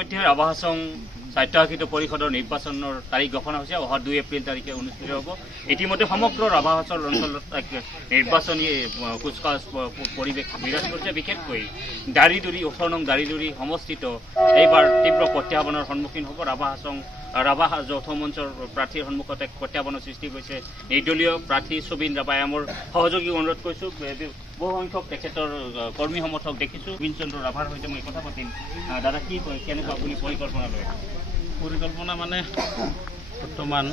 ইতিমধ্যে ৰাভা হাছং স্বায়ত্তশাসিত পৰিষদৰ নিৰ্বাচনৰ তাৰিখ ঘোষণা হৈছে। অহা 2 এপ্ৰিল তাৰিখে অনুষ্ঠিত হ'ব। ইতিমধ্যে সমগ্ৰ ৰাভা হাছং অঞ্চলত নিৰ্বাচনী কুচকাচ পৰিৱেশ বিৰাজ কৰিছে। বিশেষকৈ দাৰিদুৰি 18 নং দাৰিদুৰি সমষ্টিত এইবাৰ তীব্ৰ প্ৰত্যাহ্বানৰ সন্মুখীন হ'ব। ৰাভা যৌথ মঞ্চৰ প্ৰাৰ্থীৰ সন্মুখত এক প্ৰত্যাহ্বানৰ সৃষ্টি হৈছে। নিৰ্দলীয় প্ৰাৰ্থী সুবিন ৰাভাই মোৰ সহযোগী অনুৰোধ কৰিছোঁ। বহু সংখ্যক তেখেতৰ কৰ্মী সমৰ্থক দেখিছোঁ। সুবিন চন্দ্ৰ ৰাভাৰ সৈতে মই কথা পাতিম। দাদা কি কয়, কেনেকুৱা আপুনি পৰিকল্পনা লয়? পৰিকল্পনা মানে বৰ্তমান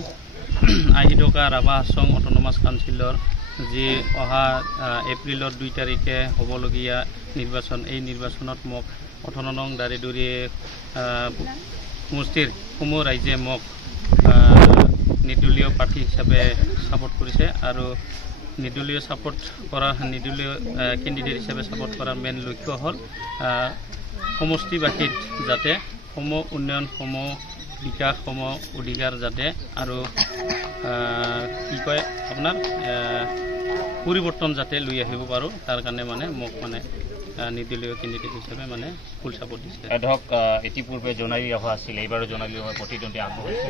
আহি থকা ৰাভা হাছং অট'নমাছ কাউন্সিলৰ যি অহা এপ্ৰিলৰ 2 তাৰিখে হ'বলগীয়া নিৰ্বাচন, এই নিৰ্বাচনত মোক 18 নং দাৰিদুৰি সমষ্টিৰ সমূহ ৰাইজে মোক নিৰ্দলীয় প্ৰাৰ্থী হিচাপে ছাপোৰ্ট কৰিছে আৰু নিৰ্দলীয় কেণ্ডিডেট হিচাপে ছাপোৰ্ট কৰাৰ মেইন লক্ষ্য হ'ল সমষ্টিবাসীত যাতে উন্নয়ন বিকাশ অধিকাৰ যাতে আৰু কি কয় আপোনাৰ পৰিৱৰ্তন যাতে লৈ আহিব পাৰোঁ, তাৰ কাৰণে মানে মোক মানে নিৰ্দলীয় কেণ্ডিডেট হিচাপে মানে ফুল ছাপোৰ্ট দিছে। ধৰক ইতিপূৰ্বে জোনালী ৰাভা আছিলে, এইবাৰো জোনালী ৰাভা প্ৰতিদ্বন্দ্বী আগবঢ়াইছে।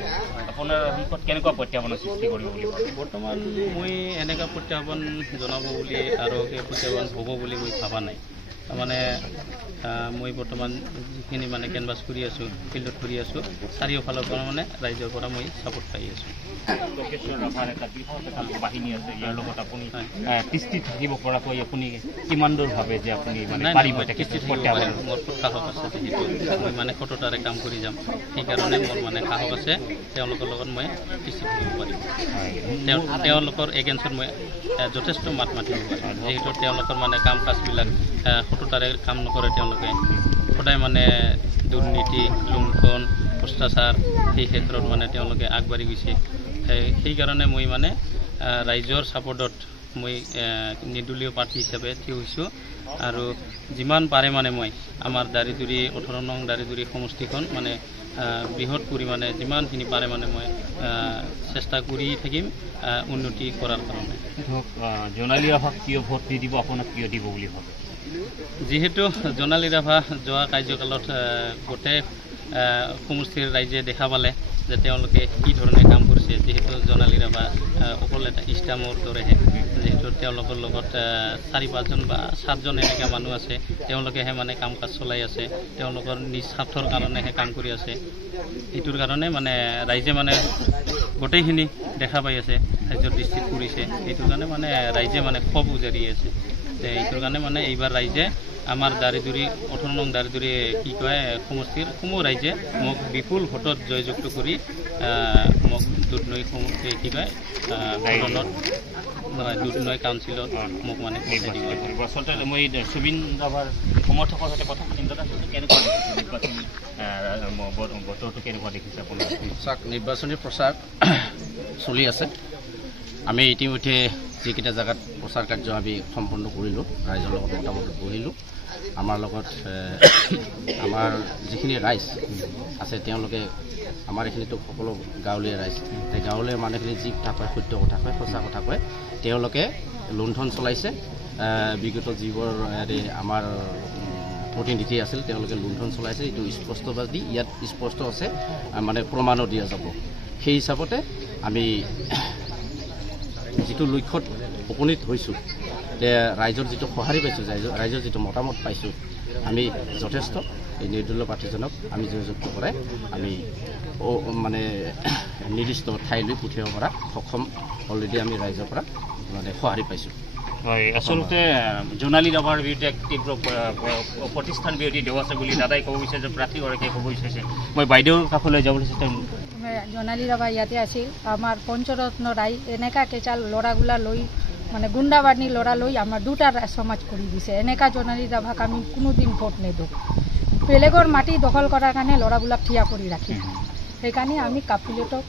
আপোনাৰ সন্মুখত কেনেকুৱা প্ৰত্যাহ্বানৰ সৃষ্টি কৰিব বুলি ভাবে? বৰ্তমান মই এনেকুৱা প্ৰত্যাহ্বান জনাব বুলি আৰু সেই প্ৰত্যাহ্বান হ'ব বুলি মই ভবা নাই। তাৰমানে মই বৰ্তমান যিখিনি মানে কেনভাছ কৰি আছোঁ, ফিল্ডত কৰি আছোঁ, চাৰিওফালৰ পৰা মানে ৰাইজৰ পৰা মই ছাপোৰ্ট পাই আছোঁ। ৰাভাৰ এটা বৃহৎ এটা বাহিনী আছে, ইয়াৰ লগত আপুনি তিষ্ঠি থাকিব পৰাকৈ আপুনি কিমান দূৰ ভাবে যে আপুনি মোৰ সাহস আছে, যিহেতু মই মানে সততাৰে কাম কৰি যাম, সেইকাৰণে মোৰ মানে সাহস আছে। তেওঁলোকৰ লগত মই তিষ্ঠি থাকিব পাৰিম। তেওঁলোকৰ এগেইনষ্টত মই যথেষ্ট মাত মাতিব পাৰিম, যিহেতু তেওঁলোকৰ মানে কাম কাজবিলাক সততাৰে কাম নকৰে। তেওঁলোকে সদায় মানে দুৰ্নীতি, লুণ্ঠন, ভ্ৰষ্টাচাৰ সেই ক্ষেত্ৰত মানে তেওঁলোকে আগবাঢ়ি গৈছে। সেইকাৰণে মই মানে ৰাইজৰ ছাপোৰ্টত মই নিৰ্দলীয় প্ৰাৰ্থী হিচাপে থিয় হৈছোঁ আৰু যিমান পাৰে মানে মই আমাৰ দাৰিদুৰি 18 নং দাৰিদুৰি সমষ্টিখন মানে বৃহৎ পৰিমাণে যিমানখিনি পাৰে মানে মই চেষ্টা কৰি থাকিম উন্নতি কৰাৰ কাৰণে। জোনালী ৰাভাক কিয় ভোট নিদিব, আপোনাক কিয় দিব বুলি ভাবে? যিহেতু জোনালী ৰাভা যোৱা কাৰ্যকালত গোটেই সমষ্টিৰ ৰাইজে দেখা পালে যে তেওঁলোকে কি ধৰণে কাম কৰিছে। যিহেতু জোনালী ৰাভা অকল এটা ইষ্টামৰ দৰেহে, যিহেতু তেওঁলোকৰ লগত 4-5জন বা 7জন এনেকুৱা মানুহ আছে, তেওঁলোকেহে মানে কাম কাজ চলাই আছে, তেওঁলোকৰ নিজ স্বাৰ্থৰ কাৰণেহে কাম কৰি আছে। এইটোৰ কাৰণে মানে ৰাইজে মানে গোটেইখিনি দেখা পাই আছে, ৰাইজৰ দৃষ্টিত পৰিছে। এইটোৰ কাৰণে মানে ৰাইজে মানে ক্ষোভ উজাৰি আছে। এইটোৰ কাৰণে মানে এইবাৰ ৰাইজে আমাৰ দাৰিদুৰি 18 নং দাৰিদুৰি কি কয় সমষ্টিৰ সমূহ ৰাইজে মোক বিপুল ভোটত জয়যুক্ত কৰি মোক দুধনৈ কি কয় দুধনৈ কাউন্সিলত মোক মানে আচলতে মই সুবিন ৰাভাৰ সমৰ্থকৰ সৈতে কথা পাতিম। দাদা কেনেকুৱা বতৰটো কেনেকুৱা দেখিছে আপোনাৰ? নিৰ্বাচনী প্ৰচাৰ চলি আছে। আমি ইতিমধ্যে যিকেইটা জেগাত প্ৰচাৰ কাৰ্য আমি সম্পন্ন কৰিলোঁ, ৰাইজৰ লগত মতামত বহিলোঁ। আমাৰ লগত আমাৰ যিখিনি ৰাইজ আছে, তেওঁলোকে আমাৰ এইখিনিতো সকলো গাঁৱলীয়া ৰাইজ, গাঁৱলীয়া মানুহখিনি যি কথা কয়, সত্য কথা কয়, সঁচা কথা কয়। তেওঁলোকে লুণ্ঠন চলাইছে। বিগত যিবোৰ আমাৰ প্ৰতিনিধি আছিল, তেওঁলোকে লুণ্ঠন চলাইছে। এইটো স্পষ্টবাদী, ইয়াত স্পষ্ট আছে, মানে প্ৰমাণো দিয়া যাব। সেই হিচাপতে আমি যিটো লক্ষ্যত উপনীত হৈছোঁ, যে ৰাইজৰ যিটো সঁহাৰি পাইছোঁ, ৰাইজৰ যিটো মতামত পাইছোঁ, আমি যথেষ্ট এই নিৰ্দলীয় প্ৰাৰ্থীজনক আমি জয়যুক্ত কৰাই আমি মানে নিৰ্দিষ্ট ঠাইলৈ পঠিয়াব পৰা সক্ষম অলৰেডি আমি ৰাইজৰ পৰা মানে সঁহাৰি পাইছোঁ। হয়, আচলতে জোনালী ৰাভাৰ বিৰুদ্ধে তীব্ৰ প্ৰতিষ্ঠান বিৰোধী দেও আছে বুলি দাদাই ক'ব বিচাৰিছে, প্ৰাৰ্থীগৰাকীয়ে ক'ব বিচাৰিছে। মই বাইদেউৰ কাষলৈ যাবলৈ চেষ্টা জোনালী ৰাভা ইয়াতে আছিল। আমাৰ পঞ্চৰত্ন ৰাই এনেকা কেঁচাল ল'ৰাগুলা লৈ মানে গুণ্ডাবাদী ল'ৰা লৈ আমাৰ দুটা সমাজ কৰি দিছে। এনেকা জোনালী ৰাভাক আমি কোনোদিন ভোট নিদিওঁ। বেলেগৰ মাটি দখল কৰাৰ কাৰণে ল'ৰাবিলাক থিয়া কৰি ৰাখিছোঁ। সেইকাৰণে আমি কাপুলেটক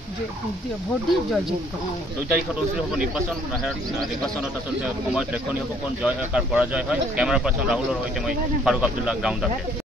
ভোট দি জয়যুক্ত। 2 তাৰিখত অনুষ্ঠিত হ'ব নিৰ্বাচনত আচলতে সময়ত লক্ষণীয় হ'ব কোন জয় হয় কাৰ পৰাজয় হয়। কেমেৰা পাৰ্চন ৰাহুলৰ সৈতে মই ফাৰুক আব্দুল্লাহ, গ্ৰাউণ্ড আপডেট।